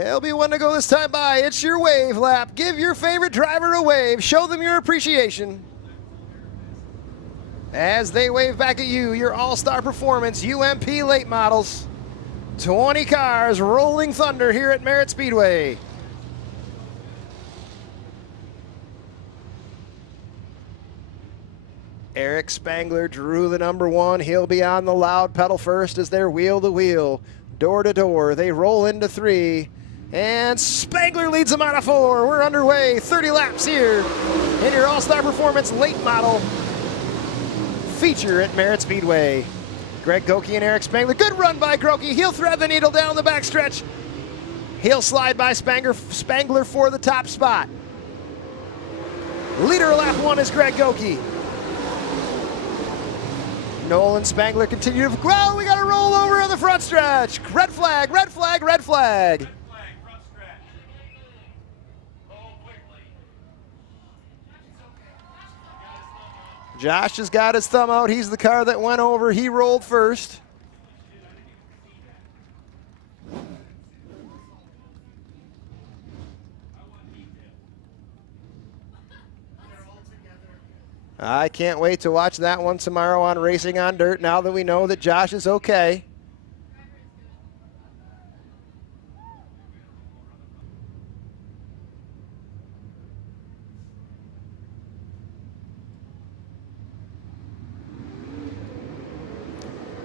It'll be one to go this time by. It's your wave lap. Give your favorite driver a wave. Show them your appreciation. As they wave back at you, your all-star performance, UMP late models. 20 cars rolling thunder here at Merritt Speedway. Eric Spangler drew the number one. He'll be on the loud pedal first as they're wheel to wheel, door to door. They roll into three, and Spangler leads them out of four. We're underway, 30 laps here in your all-star performance late model feature at Merritt Speedway. Greg Goki and Eric Spangler. Good run by Goki. He'll thread the needle down the backstretch. He'll slide by Spangler for the top spot. Leader of lap one is Greg Goki. Noel and Spangler continue to, well, we got to roll over on the front stretch. Red flag, red flag, red flag. Front stretch. Roll quickly. Josh has got his thumb out. He's the car that went over. He rolled first. I can't wait to watch that one tomorrow on Racing on Dirt now that we know that Josh is okay.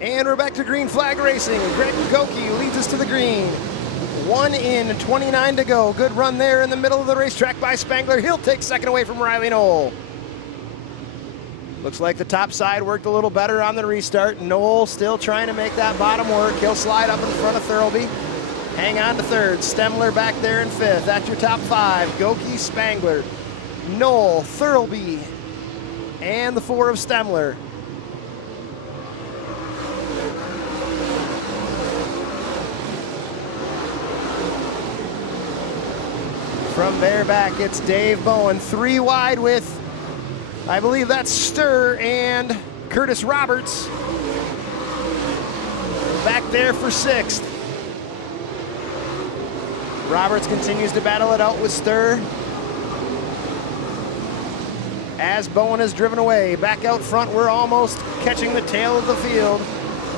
And we're back to green flag racing. Greg Goki leads us to the green. 1 in, 29 to go. Good run there in the middle of the racetrack by Spangler. He'll take second away from Riley Noel. Looks like the top side worked a little better on the restart. Noel still trying to make that bottom work. He'll slide up in front of Thurlby. Hang on to third. Stemler back there in fifth. That's your top five. Goki, Spangler, Noel, Thurlby, and the four of Stemler. From there back, it's Dave Bowen. 3 wide with, I believe that's Sturr and Curtis Roberts. Back there for 6th. Roberts continues to battle it out with Sturr. As Bowen is driven away, back out front, we're almost catching the tail of the field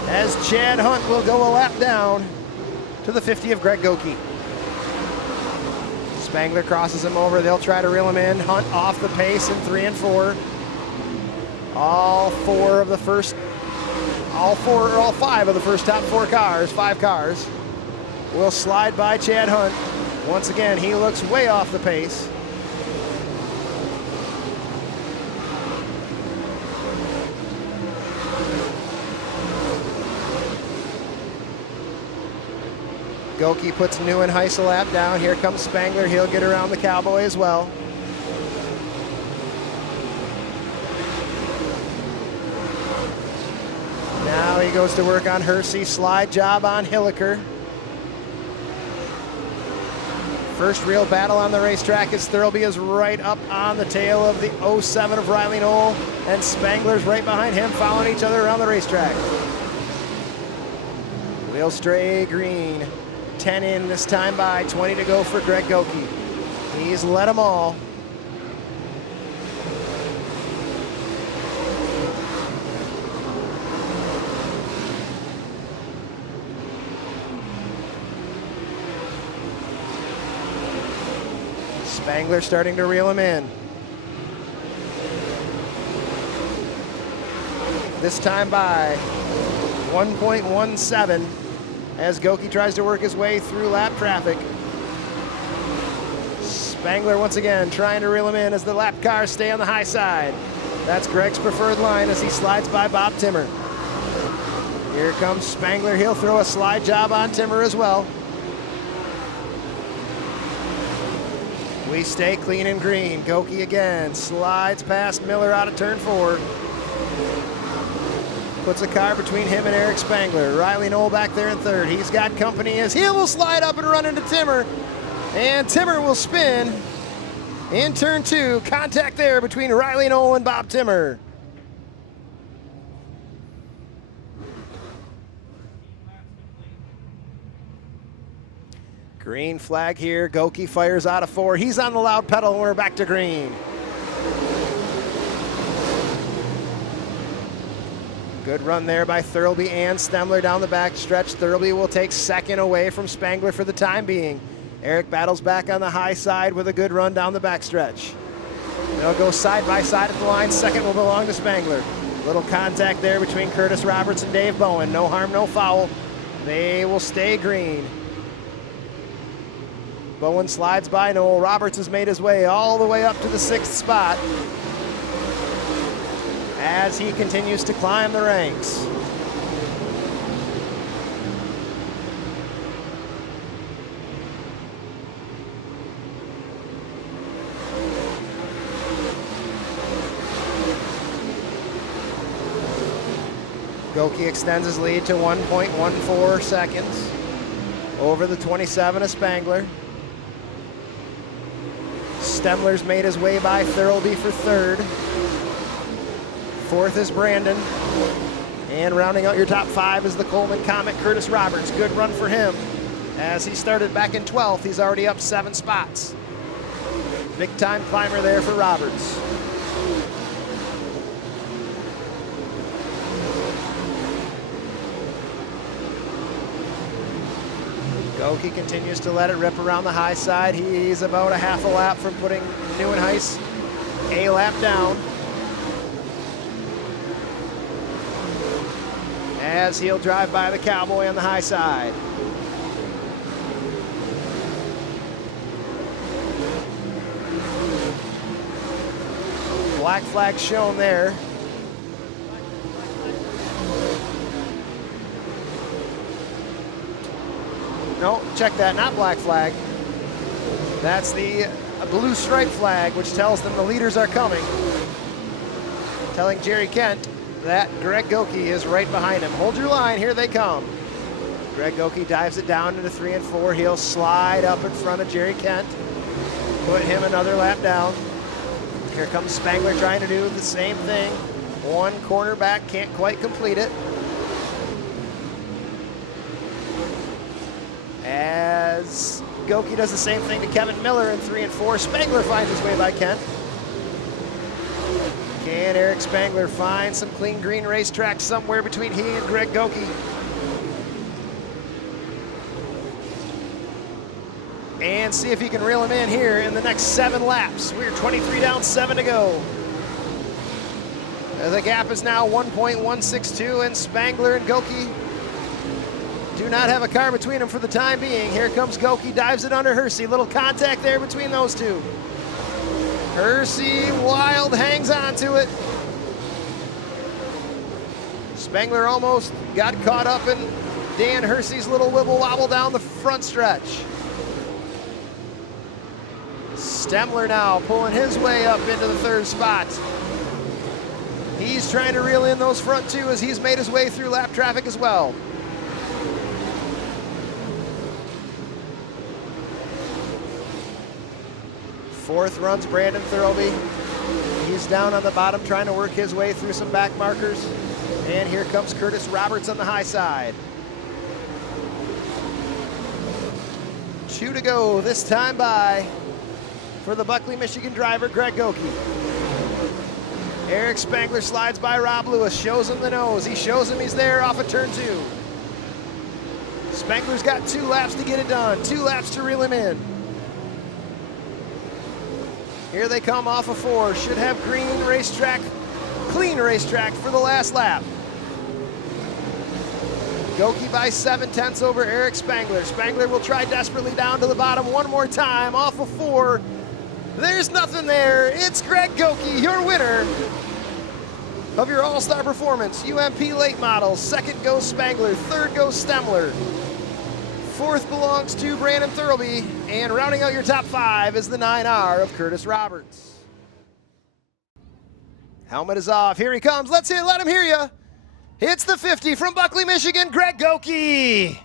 as Chad Hunt will go a lap down to the 50 of Greg Goki. Spangler crosses him over. They'll try to reel him in. Hunt off the pace in 3 and 4. All 5 of the first top 4 cars, 5 cars, will slide by Chad Hunt. Once again, he looks way off the pace. Goki puts Neuenhuis a lap down. Here comes Spangler. He'll get around the Cowboy as well. Now he goes to work on Hersey. Slide job on Hilliker. First real battle on the racetrack as Thurlby is right up on the tail of the 07 of Riley Noel, and Spangler's right behind him, following each other around the racetrack. Wheel stray green. 10 in this time by, 20 to go for Greg Goki. He's led them all. Spangler starting to reel him in. This time by 1.17 as Goki tries to work his way through lap traffic. Spangler once again trying to reel him in as the lap cars stay on the high side. That's Greg's preferred line as he slides by Bob Timmer. Here comes Spangler. He'll throw a slide job on Timmer as well. We stay clean and green. Goki again slides past Miller out of turn 4. Puts a car between him and Eric Spangler. Riley Noel back there in third. He's got company as he will slide up and run into Timmer. And Timmer will spin in turn 2. Contact there between Riley Noel and Bob Timmer. Green flag here. Goki fires out of 4. He's on the loud pedal, and we're back to green. Good run there by Thurlby and Stemler down the back stretch. Thurlby will take second away from Spangler for the time being. Eric battles back on the high side with a good run down the back stretch. They'll go side by side at the line. Second will belong to Spangler. Little contact there between Curtis Roberts and Dave Bowen. No harm, no foul. They will stay green. Bowen slides by Noel. Roberts has made his way all the way up to the 6th spot as he continues to climb the ranks. Goki extends his lead to 1.14 seconds over the 27 of Spangler. Stemler's made his way by Thurlby for 3rd. 4th is Brandon. And rounding out your top 5 is the Coleman Comet, Curtis Roberts. Good run for him. As he started back in 12th, he's already up 7 spots. Big time climber there for Roberts. Goki continues to let it rip around the high side. He's about a half a lap from putting Nieuwenhuis a lap down, as he'll drive by the Cowboy on the high side. Black flag shown there. No, check that, not black flag. That's the blue stripe flag, which tells them the leaders are coming. Telling Jerry Kent that Greg Goki is right behind him. Hold your line, here they come. Greg Goki dives it down into 3 and 4. He'll slide up in front of Jerry Kent. Put him another lap down. Here comes Spangler trying to do the same thing. One corner back, can't quite complete it. As Goki does the same thing to Kevin Miller in 3 and 4. Spangler finds his way by Kent. Can Eric Spangler find some clean green racetrack somewhere between he and Greg Goki? And see if he can reel him in here in the next 7 laps. We're 23 down, 7 to go. The gap is now 1.162, and Spangler and Goki do not have a car between them for the time being. Here comes Goki, dives it under Hersey. Little contact there between those two. Hersey, wild, hangs on to it. Spangler almost got caught up in Dan Hersey's little wibble wobble down the front stretch. Stemler now pulling his way up into the 3rd spot. He's trying to reel in those front 2 as he's made his way through lap traffic as well. Fourth runs Brandon Thurlby. He's down on the bottom trying to work his way through some back markers. And here comes Curtis Roberts on the high side. 2 to go this time by for the Buckley, Michigan driver, Greg Goki. Eric Spangler slides by Rob Lewis, shows him the nose. He shows him he's there off of turn 2. Spangler's got 2 laps to get it done, 2 laps to reel him in. Here they come off of 4. Should have green racetrack, clean racetrack for the last lap. Goki by 7/10 over Eric Spangler. Spangler will try desperately down to the bottom one more time off of 4. There's nothing there. It's Greg Goki, your winner of your All-Star Performance UMP Late Models. 2nd goes Spangler, 3rd goes Stemler. 4th belongs to Brandon Thurlby, and rounding out your top 5 is the 9R of Curtis Roberts. Helmet is off, here he comes, let's let him hear you. It's the 50 from Buckley, Michigan, Greg Goki.